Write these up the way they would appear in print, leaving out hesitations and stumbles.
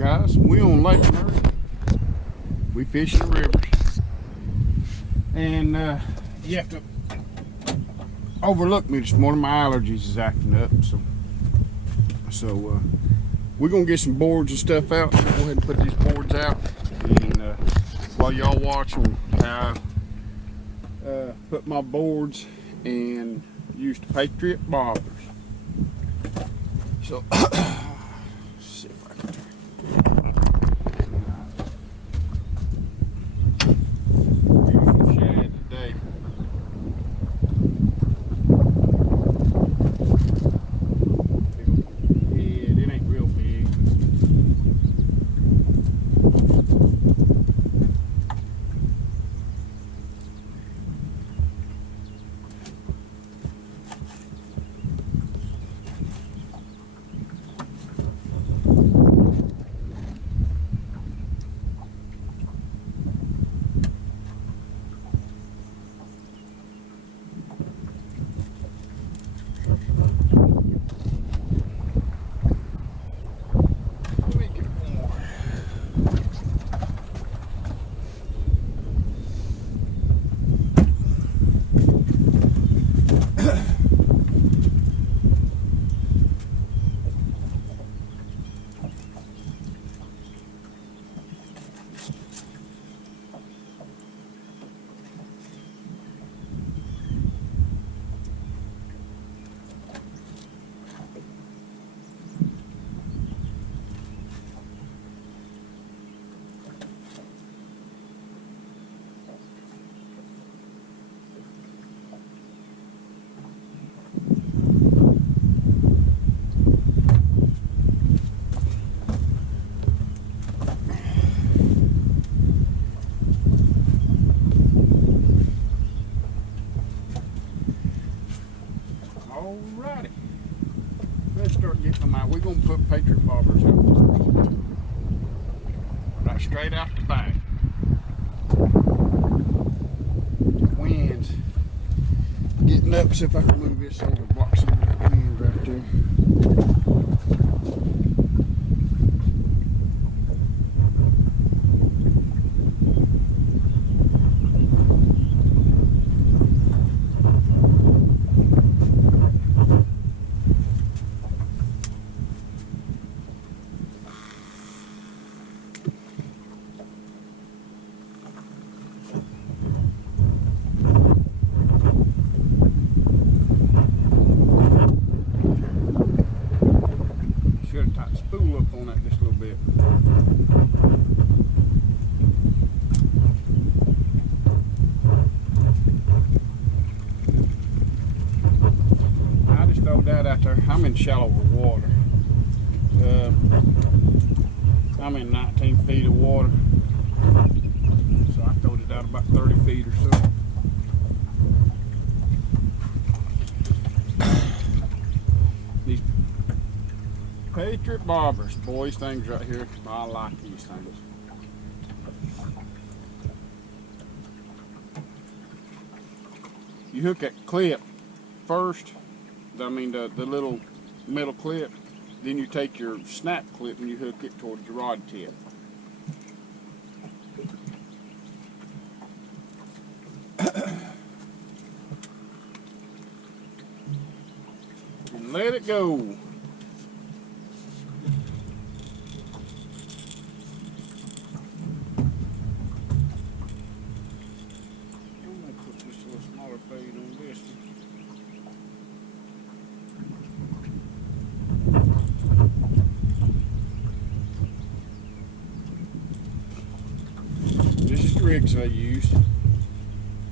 Alright guys, we on Lake Murray. We fishing the rivers. And you have to overlook me this morning. My allergies is acting up. So we're gonna get some boards and stuff out. Go ahead and put these boards out. And while y'all watching, I put my boards and used Patriot Bobbers. So see if I can shad today. Yeah, it ain't real big. Alrighty, let's start getting them out. We're gonna put Patriot Bobbers out first. Right straight out the back. The wind's getting up. See if I can move this over, block some of that wind right there. Spool up on that just a little bit. I just throw that out there. I'm in shallower water. I'm in 19 feet of water. So I throwed it out about 30 feet or so. These Patriot Bobbers, boys, things right here. I like these things. You hook that clip first, I mean the little metal clip, then you take your snap clip and you hook it towards the rod tip. And let it go. Fade on this one. This is the rigs I use.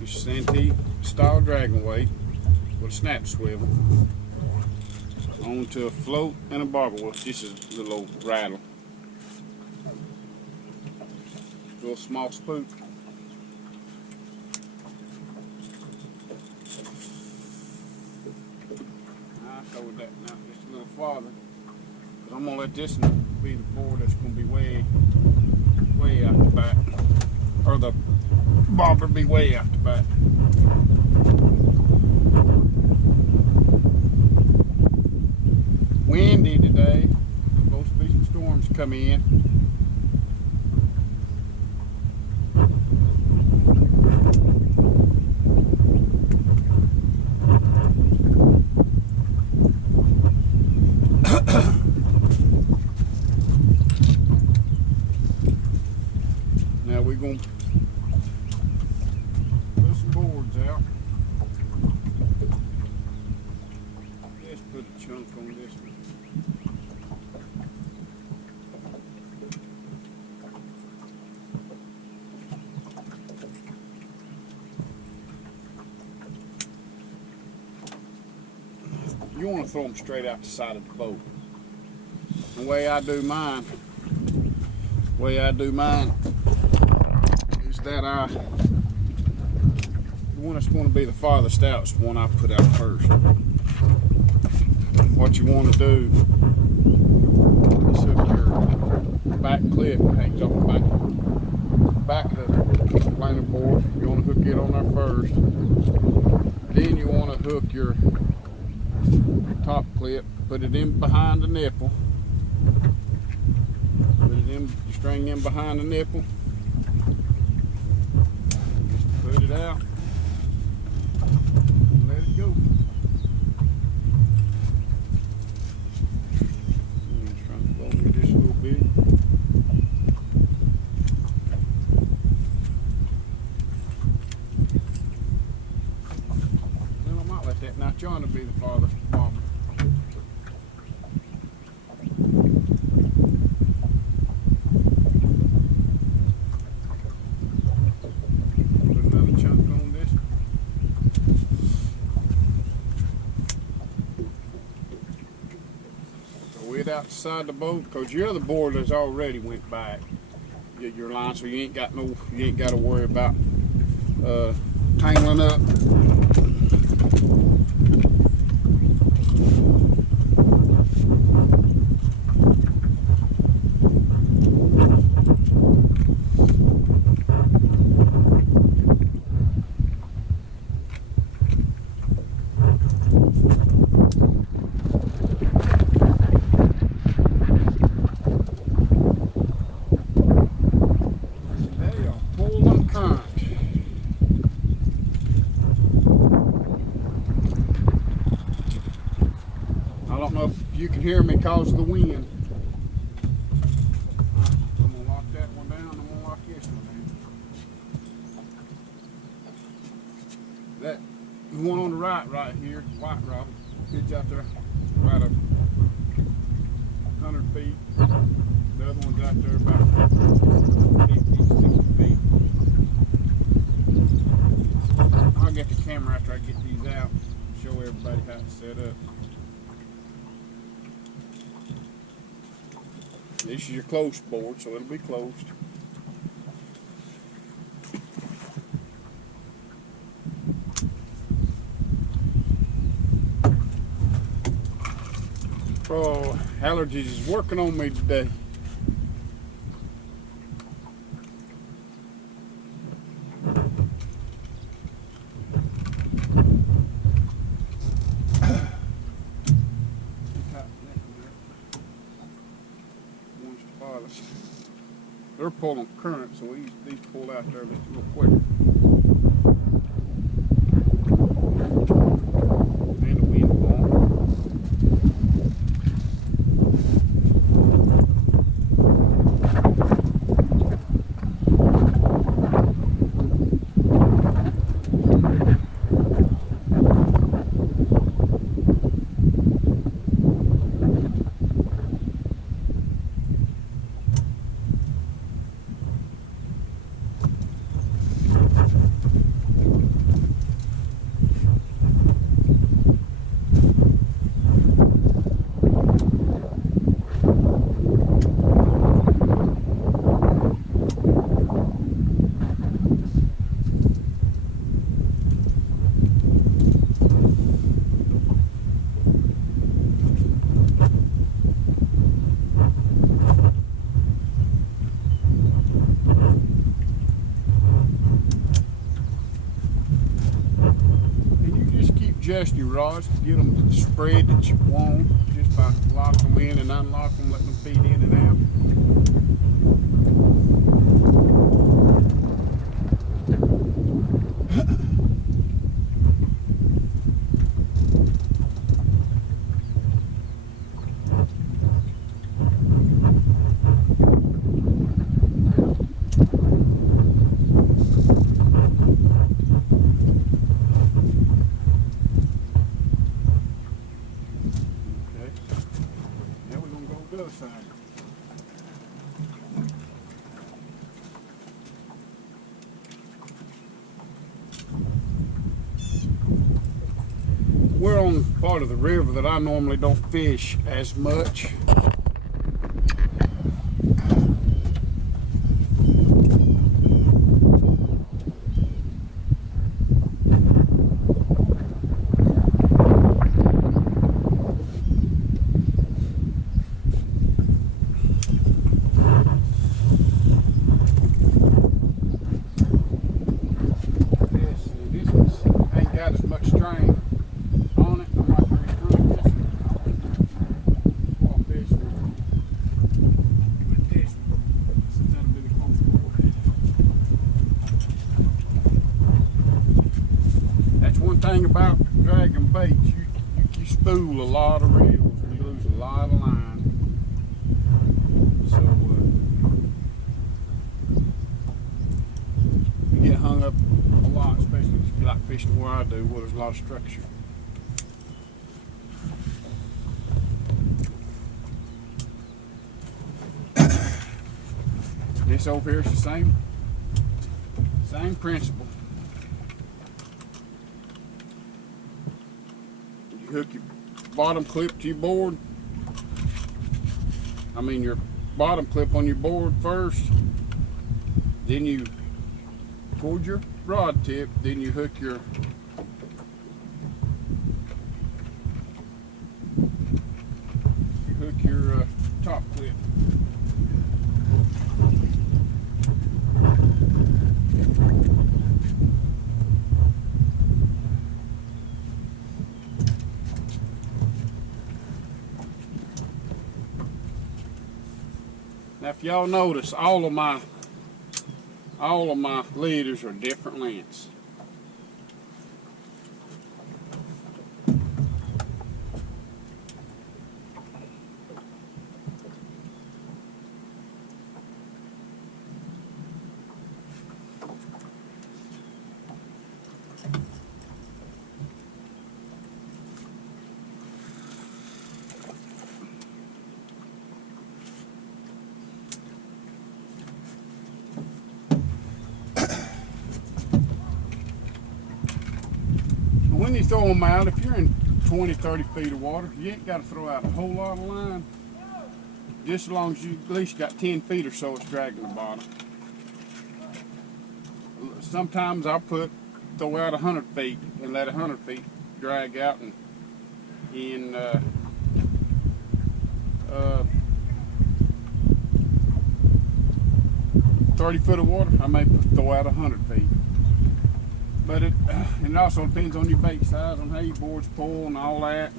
This is Santee style dragon weight with a snap swivel onto a float and a bobber. Well, this is a little old rattle. Little small spook. With that now just a little farther, because I'm gonna let this be the board that's gonna be way out the back, or the bobber be way out the back. Windy today, supposed to be some storms come in. Now we're gonna put some boards out. Let's put a chunk on this one. You want to throw them straight out the side of the boat. The way I do mine is that the one that's going to be the farthest out is the one I put out first. What you want to do is hook your back clip that hangs off the back of the planer board. You want to hook it on there first. Then you want to hook your top clip, put it in behind the nipple. Put it in, you string in behind the nipple. Just put it out. And let it go. I'm just trying to blow me just a little bit. Then I might let that now John to be the farthest bobber. Outside the boat, because your other board has already went back. Get your line, so you ain't got to worry about tangling up. You can hear me because of the wind. I'm going to lock that one down. I'm going to lock this one down. That the one on the right here, white rock, it's out there about 100 feet. The other one's out there about 50, 60 feet. I'll get the camera after I get these out and show everybody how it's set up. This is your closed board, so it'll be closed. Oh, allergies is working on me today. They're pulling current, so these pull out there a little quicker. And the wind blowing. Adjust your rods to get them to the spread that you want, just by locking them in and unlocking them, letting them feed in and out. we're on part of the river that I normally don't fish as much. This one ain't got as much strain on it. I might recruit this one. I'll fish with this one. Since that'll be the close board. That's one thing about dragging baits. You spool a lot of reels and you lose a lot of line. So you get hung up a lot, especially if you like fishing where I do, where there's a lot of structure. This over here is the same principle. You hook your bottom clip to your board. I mean your bottom clip on your board first. Then you toward your rod tip. Then you hook your top clip. Now, if y'all notice, all of my leaders are different lengths. When you throw them out, if you're in 20, 30 feet of water, you ain't got to throw out a whole lot of line. Just as long as you at least got 10 feet or so, it's dragging the bottom. Sometimes I'll throw out 100 feet and let 100 feet drag out, and in 30 foot of water, I may throw out 100 feet. But it also depends on your bait size, on how your boards pull and all that.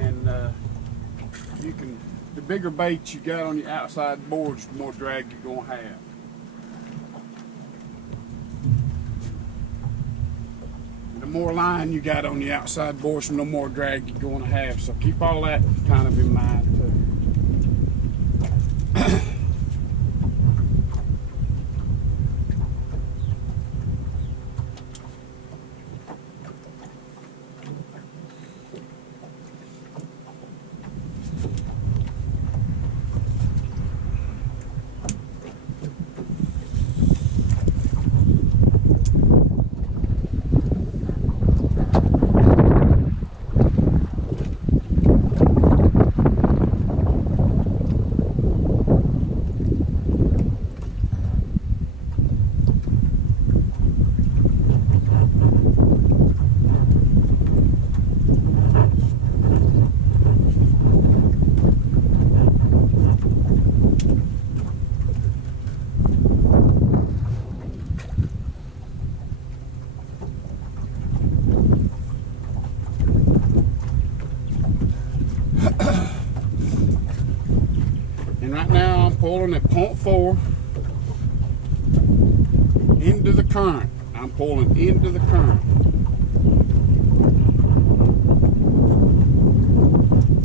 And the bigger baits you got on your outside boards, the more drag you're gonna have. And the more line you got on the outside boards, the more drag you're gonna have. So keep all that kind of in mind too. And right now I'm pulling at 0.4 into the current. I'm pulling into the current.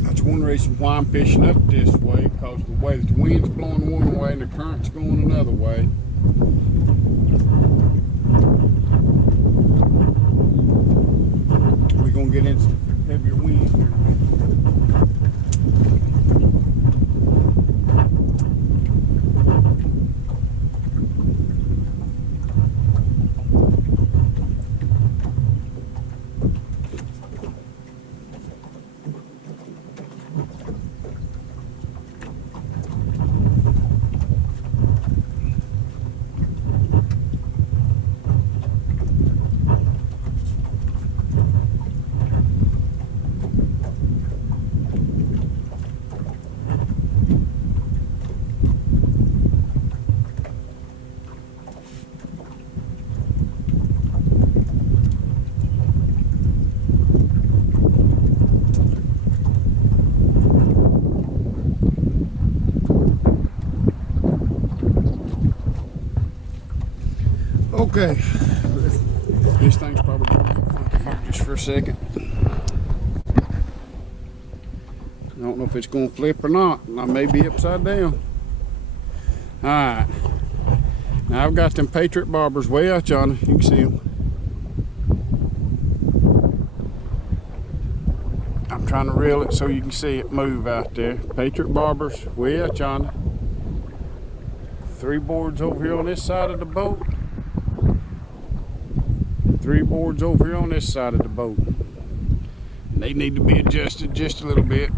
That's one reason why I'm fishing up this way, because the way that the wind's blowing one way and the current's going another way. We're going to get into some heavier wind here. Okay, this thing's probably gonna get funky here just for a second. I don't know if it's gonna flip or not. I may be upside down. All right, now I've got them Patriot Bobbers way out yonder. You can see them. I'm trying to reel it so you can see it move out there. Patriot Bobbers way out yonder. 3 boards over here on this side of the boat. 3 boards over here on this side of the boat. They need to be adjusted just a little bit.